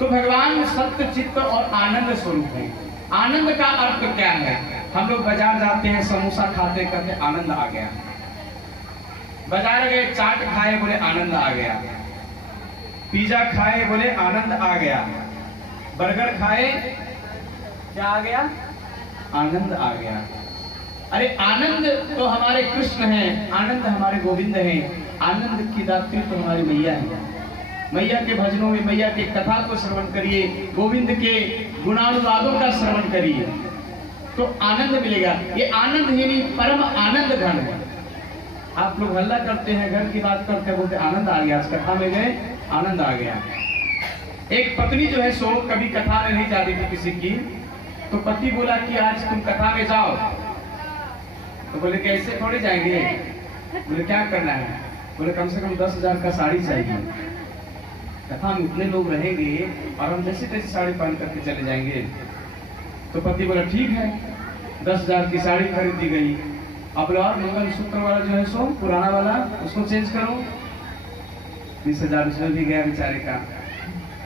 तो भगवान सत्य चित्त और आनंद स्वरूप है। आनंद का अर्थ क्या है? हम लोग बाजार जाते हैं, समोसा खाते करते आनंद आ गया, बाजार गए चाट खाए बोले आनंद आ गया, पिज्जा खाए बोले आनंद आ गया, बर्गर खाए क्या आ गया? आनंद आ गया। अरे आनंद तो हमारे कृष्ण हैं, आनंद हमारे गोविंद हैं, आनंद की दात्री तो हमारी मैया है। मैया के भजनों में मैया के कथा को श्रवण करिए, गोविंद के गुणानुवादों का श्रवण करिए तो आनंद मिलेगा। ये आनंद ही नहीं, परम आनंद घन है। आप लोग हल्ला करते हैं, घर की बात करते हैं, बोलते आनंद आ गया, आज कथा में गए आनंद आ गया। एक पत्नी जो है सो कभी कथा में नहीं जाती थी किसी की, तो पति बोला कि आज तुम कथा में जाओ, तो बोले कैसे थोड़े जाएंगे? बोले क्या करना है? बोले कम से कम 10,000 का साड़ी चाहिए, कथा में उतने लोग रहेंगे और हम जैसे तैसे साड़ी पहन करके चले जाएंगे। तो पति बोला ठीक है, 10,000 की साड़ी खरीद दी गई। अब और मंगल सूत्र वाला जो है सो पुराना वाला उसको चेंज करो, 20,000 उसमें भी गया बेचारे का,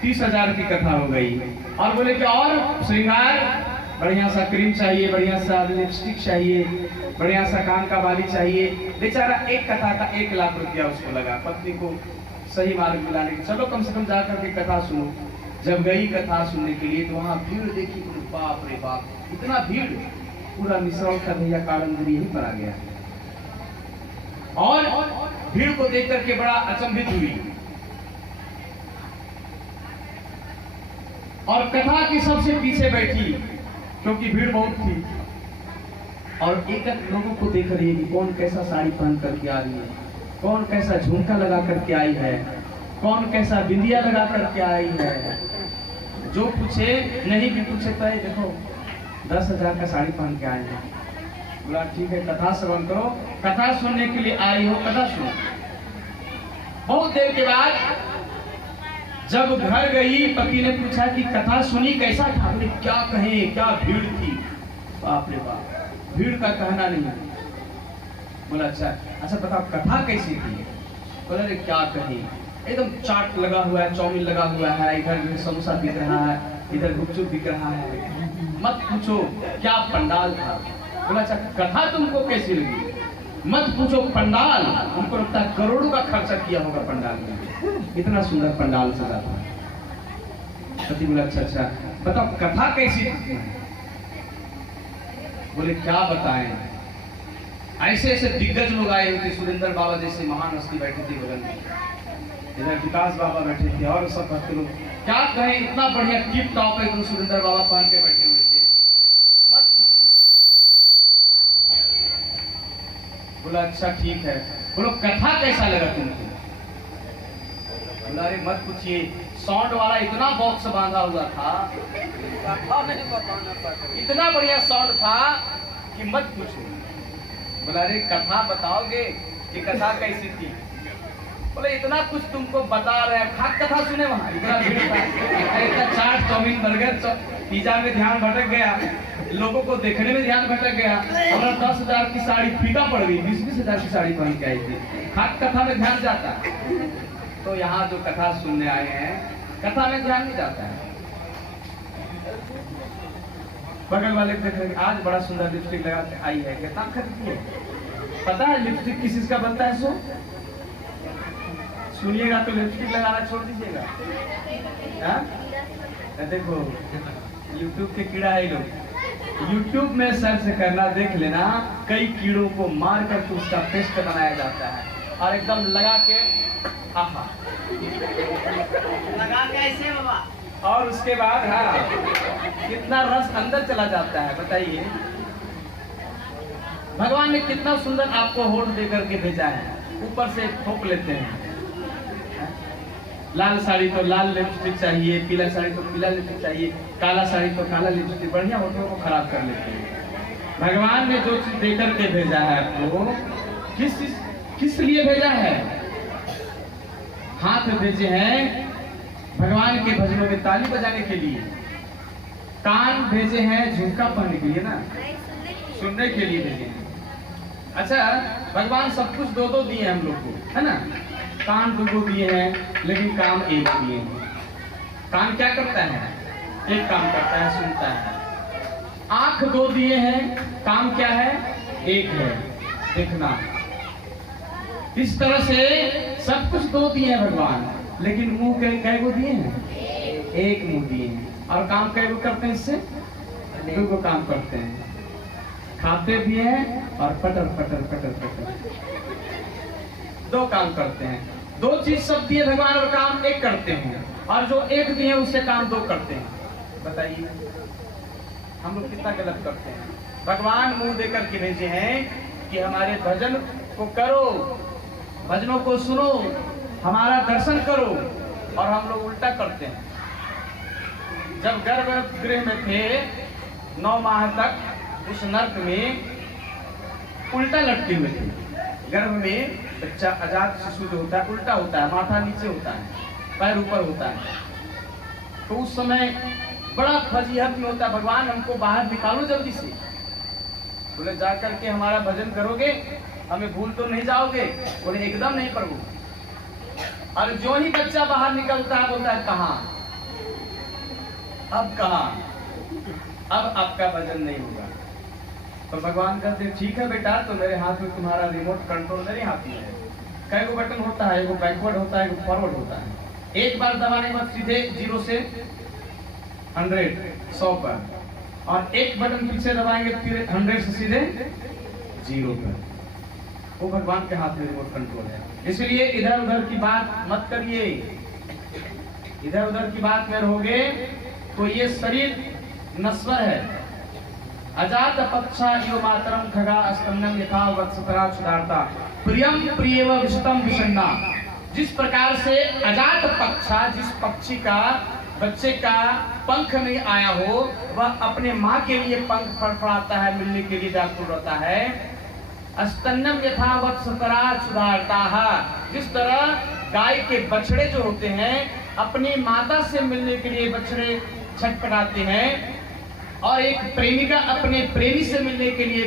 30,000 की कथा हो गई। और बोले कि और श्रृंगार, बढ़िया सा क्रीम चाहिए, बढ़िया सा लिपस्टिक चाहिए, बढ़िया सा कान का बाली चाहिए। बेचारा एक कथा का 1 लाख रुपया उसको लगा पत्नी को सही मार्ग मिलाने के। चलो कम से कम जाकर के कथा सुनो। जब गई कथा सुनने के लिए तो वहां भीड़ देखी, बाप रे बाप, इतना भीड़, पूरा मिश्रण का भैया कालंदरी यहीं पर आ गया। और भीड़ को देख करके बड़ा अचंभित हुई और कथा की सबसे पीछे बैठी क्योंकि भीड़ बहुत थी, और एक एक लोगों को देख रही है कि कौन कैसा साड़ी पहन करके आ रही है, कौन कैसा झुमका लगा करके आई है, कौन कैसा बिंदिया लगा करके आई है। जो पूछे, नहीं भी पूछे तो देखो 10,000 का साड़ी पहन के आए हैं। बोला ठीक है, कथा श्रवण करो, कथा सुनने के लिए आई हो, कथा सुनो। बहुत देर के बाद जब घर गई, पति ने पूछा कि कथा सुनी, कैसा था? बोले क्या कहें, क्या भीड़ थी, बाप रे बाप, भीड़ का कहना नहीं। बोला अच्छा बताओ कथा कैसी थी? बोला रे क्या कहें, एकदम चाट लगा हुआ है, चाउमीन लगा हुआ है, इधर समोसा बिक रहा है, इधर गुपचुप बिक रहा है, मत पूछो क्या पंडाल था। बोला अच्छा कथा तुमको कैसी लगी? मत पूछो पंडाल, हमको लगता है करोड़ों का खर्चा किया होगा पंडाल में, इतना सुंदर पंडाल सजा था। पति बोला अच्छा बताओ कथा कैसी थी? बोले क्या बताएं, ऐसे ऐसे दिग्गज लोग आए हुए थे, सुरेंद्र बाबा जैसे महान हस्ती बैठी थी बगल में, इधर विकास बाबा बैठे थे और सब भक्त लोग, क्या कहें इतना बढ़िया टिप टॉप है, सुरेंद्र बाबा पहन के बैठे हुए थे, मत पूछिए। बोला अच्छा ठीक है, बोलो कथा कैसा लगा तुमको? बोला अरे मत पूछिए, साउंड वाला इतना बॉक्स बांधा हुआ था, इतना बढ़िया साउंड था कि मत पूछो। बोला अरे कथा बताओगे कि कथा कैसी थी? बोले इतना कुछ तुमको बता रहे हैं, खाक कथा सुने वहां, इतना भीड़ था, इतना चाट चाउमीन बर्गर पिज्जा में ध्यान भटक गया, लोगों को देखने में ध्यान भटक गया। हमारा 10,000 की साड़ी फीका पड़ गई, 20,000 की साड़ी पहन के आई थी, खाक कथा में ध्यान जाता। तो यहाँ जो कथा सुनने आए हैं, कथा में ध्यान नहीं जाता है। बगल वाले देख रहे आज बड़ा सुंदर लिपस्टिक लगा के आई है, कितना खरीदी है? पता है लिपस्टिक किस चीज का बनता है? सो सुनिएगा तो लिपस्टिक लगाना छोड़ दीजिएगा। देखो YouTube के कीड़ा है लोग, YouTube में सर्च करना, देख लेना, कई कीड़ों को मार करके उसका पेस्ट बनाया जाता है और एकदम लगा के आहा लगा के ऐसे बाबा, और उसके बाद हाँ कितना रस अंदर चला जाता है बताइए। भगवान ने कितना सुंदर आपको होठ दे करके भेजा है, ऊपर से ठोक लेते हैं। लाल साड़ी तो लाल लिपस्टिक चाहिए, पीला साड़ी तो पीला लिपस्टिक चाहिए, काला साड़ी तो काला लिपस्टिक, बढ़िया होठों को खराब कर लेते हैं। भगवान ने जो चीज देकर के भेजा है आपको, किस लिए भेजा है? हाथ भेजे हैं भगवान के भजनों में ताली बजाने के लिए, कान भेजे हैं झुमका पहनने के लिए ना, सुनने के लिए भेजे हैं। अच्छा भगवान सब कुछ दो दिए हैं हम लोग को, है ना, कान 2 दिए हैं लेकिन काम 1 दिए हैं। कान क्या करता है? एक काम करता है, सुनता है। आंख दो दिए हैं, काम क्या है? एक है, देखना। इस तरह से सब कुछ दो दिए हैं भगवान, लेकिन मुंह कै गो दिए हैं? एक मुंह दिए हैं। और काम कै गो करते हैं? इससे दो को काम करते हैं। खाते भी हैं और पटर पटर पटर पटर दो काम करते हैं। दो चीज सब दिए भगवान और काम एक करते हैं, और जो एक दिए उससे काम दो करते हैं। बताइए हम लोग कितना गलत करते हैं। भगवान मुंह देकर के भेजे हैं कि हमारे भजन को करो, भजनों को सुनो, हमारा दर्शन करो, और हम लोग उल्टा करते हैं। जब गर्भगृह में थे 9 माह तक उस नर्क में उल्टा लटके हुए थे। गर्भ में बच्चा आजाद शिशु जो होता है उल्टा होता है, माथा नीचे होता है, पैर ऊपर होता है। तो उस समय बड़ा फजीहत में होता है, भगवान हमको बाहर निकालो जल्दी से। बोले जा करके हमारा भजन करोगे, हमें भूल तो नहीं जाओगे? बोले एकदम नहीं प्रभु। और जो ही बच्चा बाहर निकलता है बोलता है कहाँ, अब कहाँ, अब आपका भजन नहीं होगा। तो भगवान कहते ठीक है बेटा, तो मेरे हाथ में तुम्हारा रिमोट कंट्रोल मेरे हाथ में है। कई गो बटन होता है, एगो बैकवर्ड होता है, एगो फॉरवर्ड होता है। एक बार दबाने के बाद सीधे 0 से 100 पर, और एक बटन पीछे दबाएंगे फिर 100 से सीधे 0 पर। वो भगवान के हाथ में रिमोट कंट्रोल है। इसलिए इधर उधर की बात मत करिए। इधर उधर की बात में रहोगे तो ये शरीर नश्वर है। अजात पक्षा यो मातरम खगा स्तन्नम यथा वत्सतरा सुधारता प्रियम प्रियव विष्टम विषन्ना। जिस प्रकार से अजात पक्षा, जिस पक्षी का बच्चे का पंख नहीं आया हो, वह अपने माँ के लिए पंख फड़फड़ाता है, मिलने के लिए व्याकुल रहता है। स्तन्नम यथा वत्सतरा सुधारता, जिस तरह गाय के बछड़े जो होते हैं अपनी माता से मिलने के लिए बछड़े छटपटाते हैं, और एक प्रेमिका अपने प्रेमी से मिलने के लिए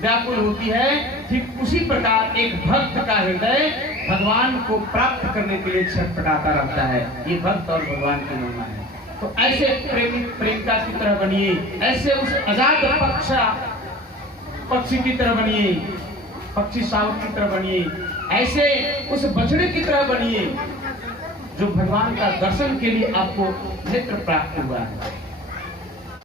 व्याकुल होती है, ठीक उसी प्रकार एक भक्त का हृदय भगवान को प्राप्त करने के लिए छटपटाता रहता है। ये भक्त और भगवान की महिमा है। तो ऐसे प्रेमी प्रेमिका की तरह बनिए, ऐसे उस आजाद पक्षी की तरह बनिए, पक्षी शावक की तरह बनिए, ऐसे उस बछड़े की तरह बनिए जो भगवान का दर्शन के लिए आपको नेत्र प्राप्त हुआ है।